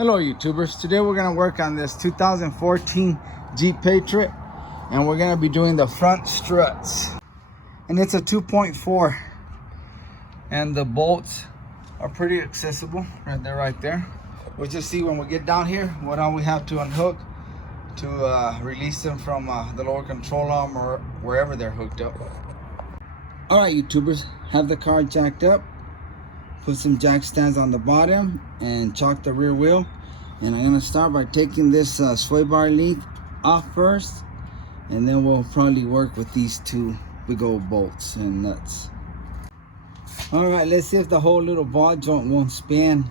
Hello YouTubers, today we're going to work on this 2014 Jeep Patriot and we're going to be doing the front struts, and it's a 2.4 and the bolts are pretty accessible right there. We'll just see when we get down here what all we have to unhook to release them from the lower control arm or wherever they're hooked up. Alright YouTubers, have the car jacked up, put some jack stands on the bottom and chock the rear wheel. And I'm going to start by taking this sway bar lead off first, and then we'll probably work with these two big old bolts and nuts. Alright, let's see if the whole little ball joint won't spin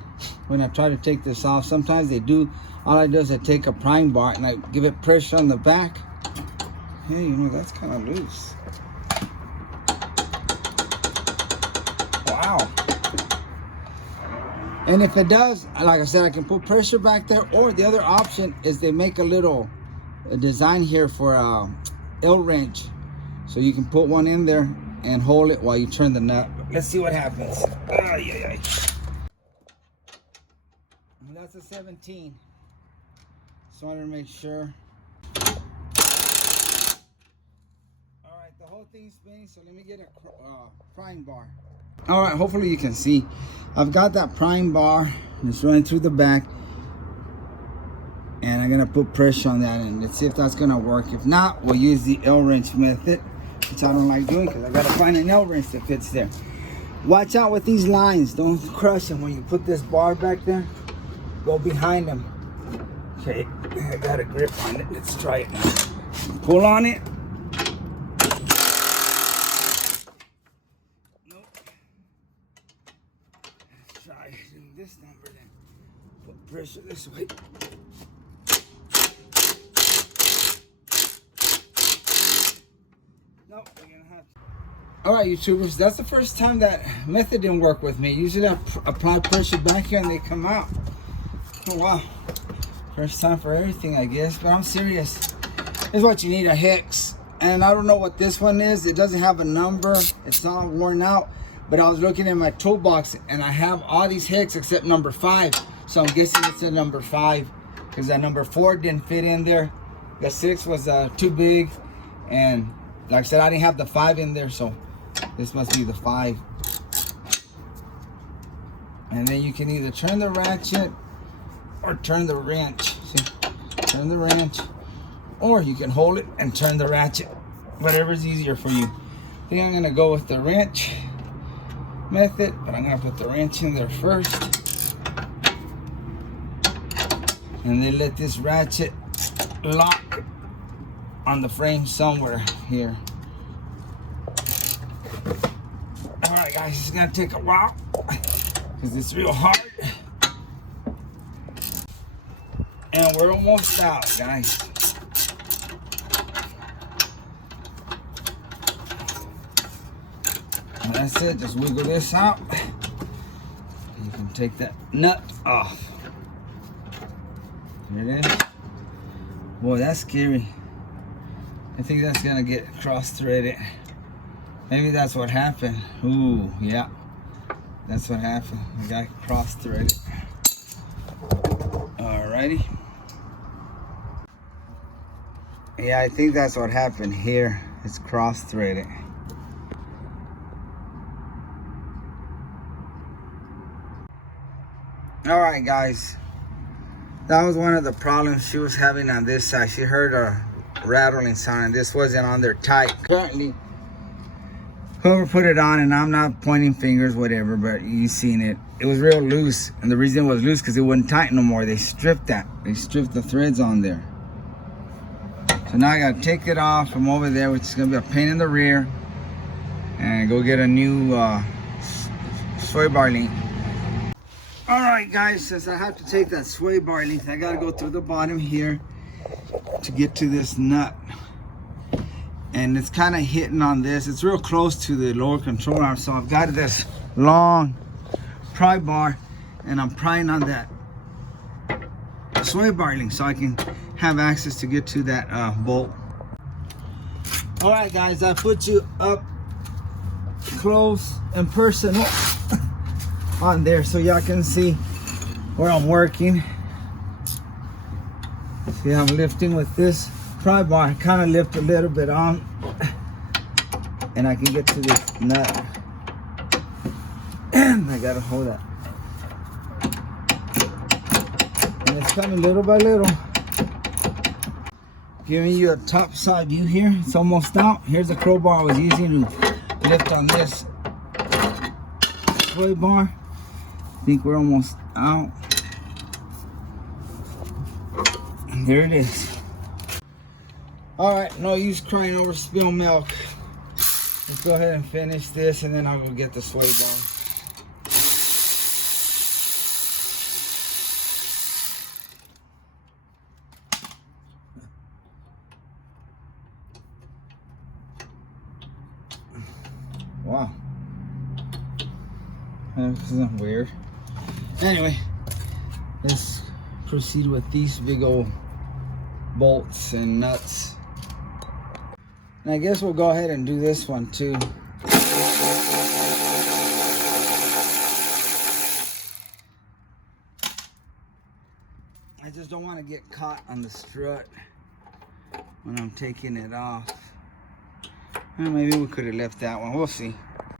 when I try to take this off. Sometimes they do. All I do is I take a prime bar and I give it pressure on the back. Hey, you know, that's kind of loose. Wow. And if it does, like I said, I can put pressure back there, or the other option is they make a little design here for a L wrench, so you can put one in there and hold it while you turn the nut. Let's see what happens. That's a 17, so I want to make sure. All right, the whole thing's spinning, so let me get a prime bar. All right, hopefully you can see. I've got that prime bar just running through the back, and I'm gonna put pressure on that, and let's see if that's gonna work. If not, we'll use the L wrench method, which I don't like doing because I gotta find an L wrench that fits there. Watch out with these lines, don't crush them when you put this bar back there. Go behind them. Okay, I got a grip on it. Let's try it now. Pull on it. Try doing this number, then put pressure this way. Nope, we're gonna have to. Alright YouTubers, that's the first time that method didn't work with me. Usually I apply pressure back here and they come out. Oh wow, first time for everything I guess, but I'm serious. This is what you need, a hex. And I don't know what this one is. It doesn't have a number, it's all worn out. But I was looking in my toolbox and I have all these hex except number 5. So I'm guessing it's a number 5 because that number 4 didn't fit in there. The 6 was too big, and like I said, I didn't have the 5 in there, so this must be the 5. And then you can either turn the ratchet or turn the wrench. See, turn the wrench, or you can hold it and turn the ratchet. Whatever's easier for you. I think I'm gonna go with the wrench method, but I'm gonna put the wrench in there first, and then let this ratchet lock on the frame somewhere here. All right guys, it's gonna take a while because it's real hard, and we're almost out guys. That's it, just wiggle this out. You can take that nut off. There it is. Boy, that's scary. I think that's gonna get cross-threaded. Maybe that's what happened. Ooh, yeah. That's what happened. We got cross-threaded. Alrighty. Yeah, I think that's what happened here. It's cross-threaded. All right guys, that was one of the problems she was having on this side. She heard a rattling sound and this wasn't on there tight. Currently, whoever put it on, and I'm not pointing fingers, whatever, but you seen it, it was real loose. And the reason it was loose because it wasn't tight no more. They stripped that. They stripped the threads on there. So now I gotta take it off from over there, which is gonna be a pain in the rear, and go get a new sway bar link. Alright guys, since I have to take that sway bar length, I gotta go through the bottom here to get to this nut. And it's kind of hitting on this. It's real close to the lower control arm, so I've got this long pry bar and I'm prying on that sway bar link so I can have access to get to that bolt. Alright guys, I put you up close and personal on there so y'all can see where I'm working. See, I'm lifting with this pry bar. Kind of lift a little bit on, and I can get to this nut. I gotta hold that. And it's coming little by little. Giving you a top side view here. It's almost out. Here's the crowbar I was using to lift on this sway bar. I think we're almost out. And there it is. Alright, no use crying over spilled milk. Let's go ahead and finish this, and then I'll go get the sway bar. Wow. This isn't weird. Anyway, let's proceed with these big old bolts and nuts. And I guess we'll go ahead and do this one too. I just don't want to get caught on the strut when I'm taking it off. Well, maybe we could have left that one. We'll see.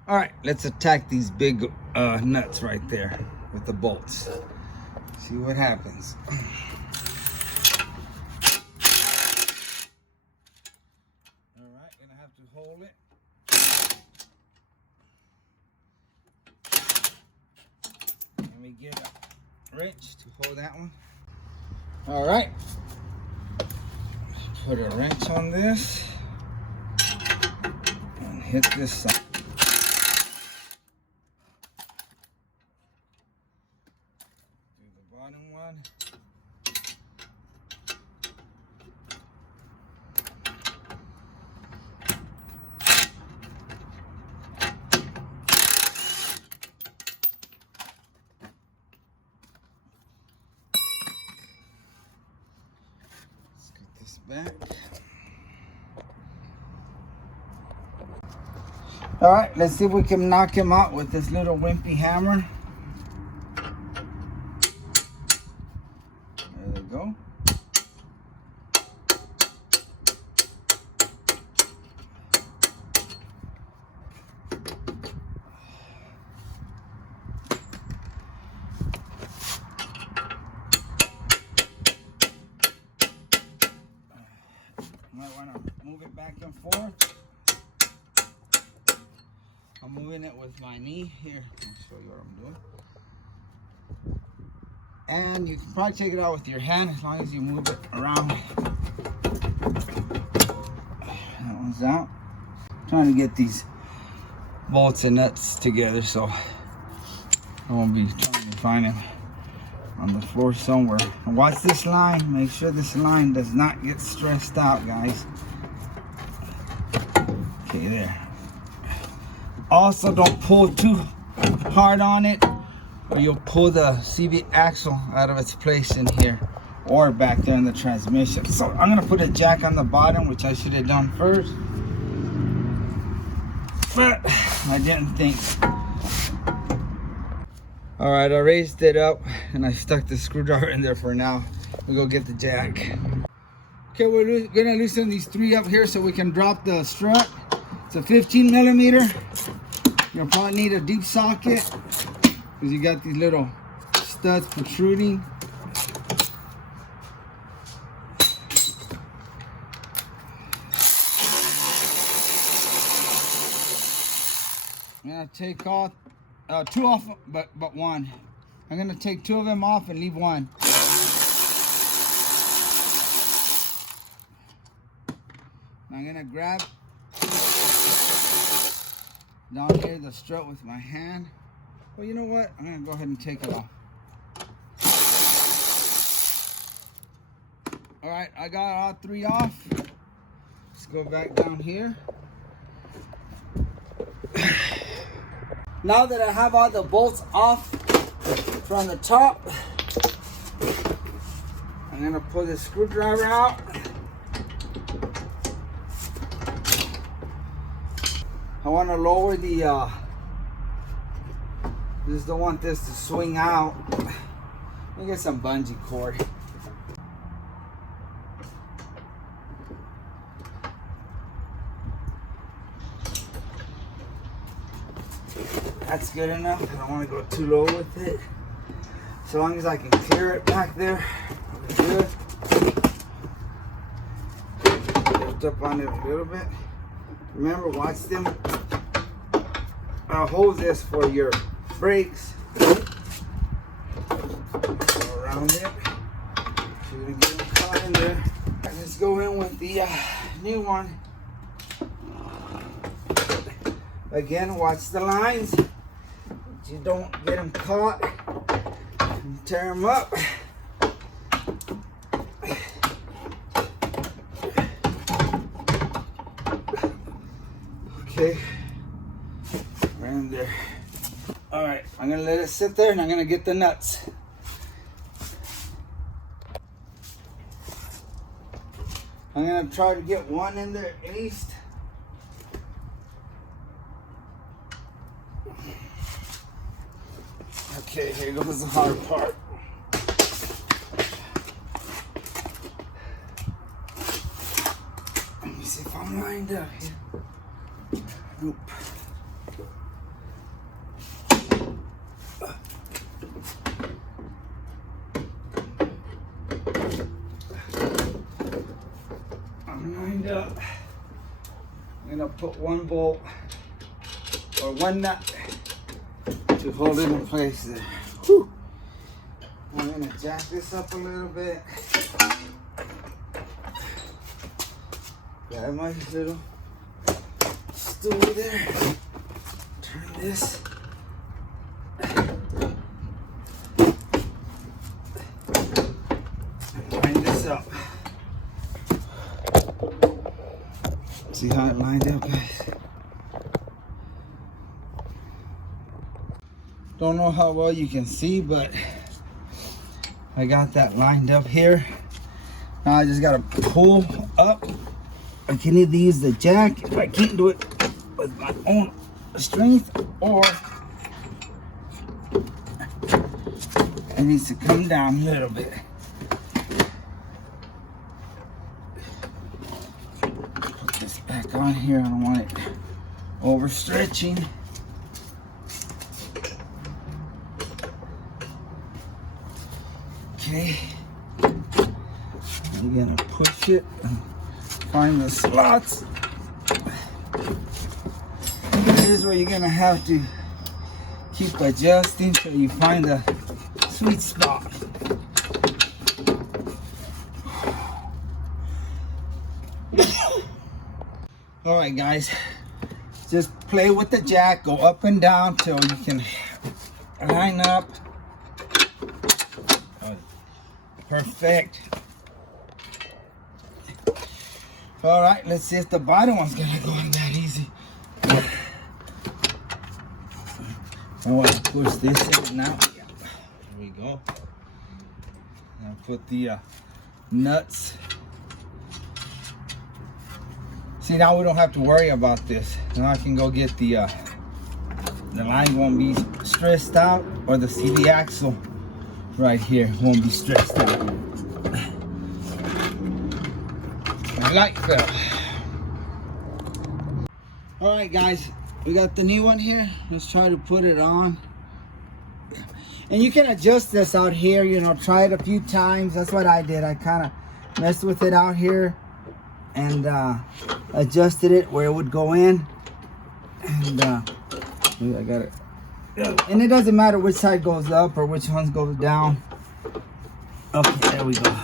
All right, let's attack these big nuts right there with the bolts. See what happens. All right, gonna have to hold it. Let me get a wrench to hold that one. All right, put a wrench on this. Hit this side. Do the bottom one. Let's get this back. All right, let's see if we can knock him out with this little wimpy hammer. There we go. Might want to move it back and forth. I'm moving it with my knee here. I'll show you what I'm doing. And you can probably take it out with your hand as long as you move it around. That one's out. I'm trying to get these bolts and nuts together so I won't be trying to find them on the floor somewhere. And watch this line. Make sure this line does not get stressed out, guys. Okay, there. Also, don't pull too hard on it or you'll pull the CV axle out of its place in here or back there in the transmission. So I'm gonna put a jack on the bottom, which I should have done first, but I didn't think. All right, I raised it up and I stuck the screwdriver in there for now. We'll go get the jack. Okay, we're gonna loosen these three up here so we can drop the strut. It's a 15 millimeter. You'll probably need a deep socket because you got these little studs protruding. I'm gonna take off two off, but one. I'm gonna take two of them off and leave one. I'm gonna grab down here the strut with my hand. Well, you know what? I'm gonna go ahead and take it off. All right, I got all three off. Let's go back down here. Now that I have all the bolts off from the top, I'm gonna pull the screwdriver out. I want to lower the, just don't want this to swing out. Let me get some bungee cord. good enough. I don't want to go too low with it. As long as I can clear it back there, I'll be good. Lift up on it a little bit. Remember, watch them. I'll hold this for your brakes. Go around it. So you're gonna get them caught in there. Right, let's go in with the new one. Again, watch the lines. You don't get them caught and tear them up. Okay, right in there. All right, I'm gonna let it sit there and I'm gonna get the nuts. I'm gonna try to get one in there at least. Okay, here goes the hard part. Let me see if I'm lined up here. Nope. I'm lined up. I'm gonna put one bolt or one nut to hold it in place there. Whew. I'm gonna jack this up a little bit. Grab my little stool there. Turn this. And line this up. See how it lined up, guys? Don't know how well you can see, but I got that lined up here. Now I just gotta pull up. I can either use the jack if I can't do it with my own strength, or it needs to come down a little bit. Put this back on here. I don't want it overstretching. Okay, I'm gonna push it and find the slots. Here's where you're gonna have to keep adjusting till you find the sweet spot. All right, guys, just play with the jack, go up and down till you can line up. Perfect. All right, let's see if the bottom one's gonna go in that easy. I want to push this in now. Here we go. I'll put the nuts. See, now we don't have to worry about this. Now I can go get the line won't be stressed out, or the CD axle right here won't be stressed out. Like that. All right, guys, we got the new one here. Let's try to put it on. And you can adjust this out here, you know, try it a few times. That's what I did. I kind of messed with it out here and adjusted it where it would go in. And I got it. And it doesn't matter which side goes up or which one goes down. Okay, there we go.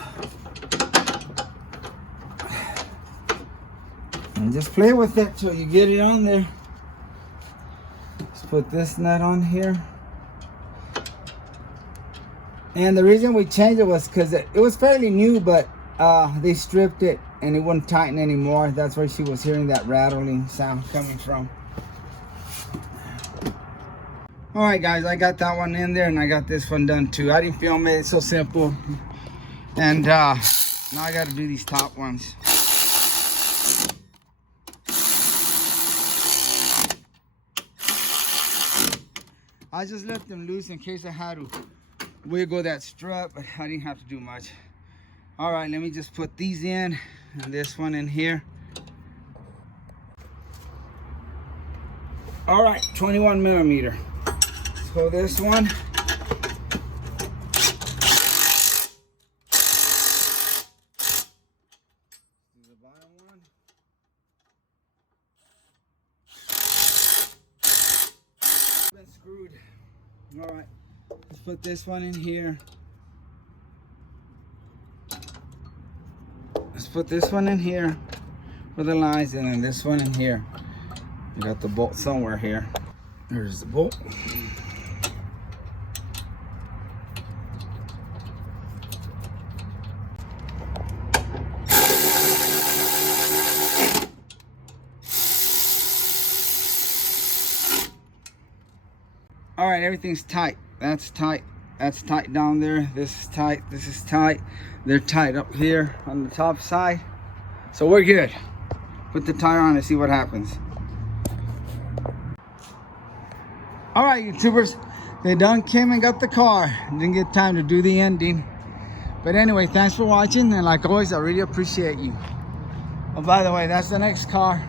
And just play with it till you get it on there. Let's put this nut on here. And the reason we changed it was because it was fairly new, but they stripped it and it wouldn't tighten anymore. That's where she was hearing that rattling sound coming from. All right, guys, I got that one in there and I got this one done too. I didn't film it, it's so simple. And now I got to do these top ones. I just left them loose in case I had to wiggle that strut, but I didn't have to do much. All right, let me just put these in and this one in here. All right, 21 millimeter. pull this one. The bottom one. Been screwed. All right, let's put this one in here. Let's put this one in here for the lines, and then this one in here. You got the bolt somewhere here. There's the bolt. All right, everything's tight. That's tight. That's tight down there. This is tight. This is tight. They're tight up here on the top side. So we're good. Put the tire on and see what happens. All right, YouTubers. They done came and got the car. Didn't get time to do the ending. But anyway, thanks for watching. And like always, I really appreciate you. Oh, by the way, that's the next car.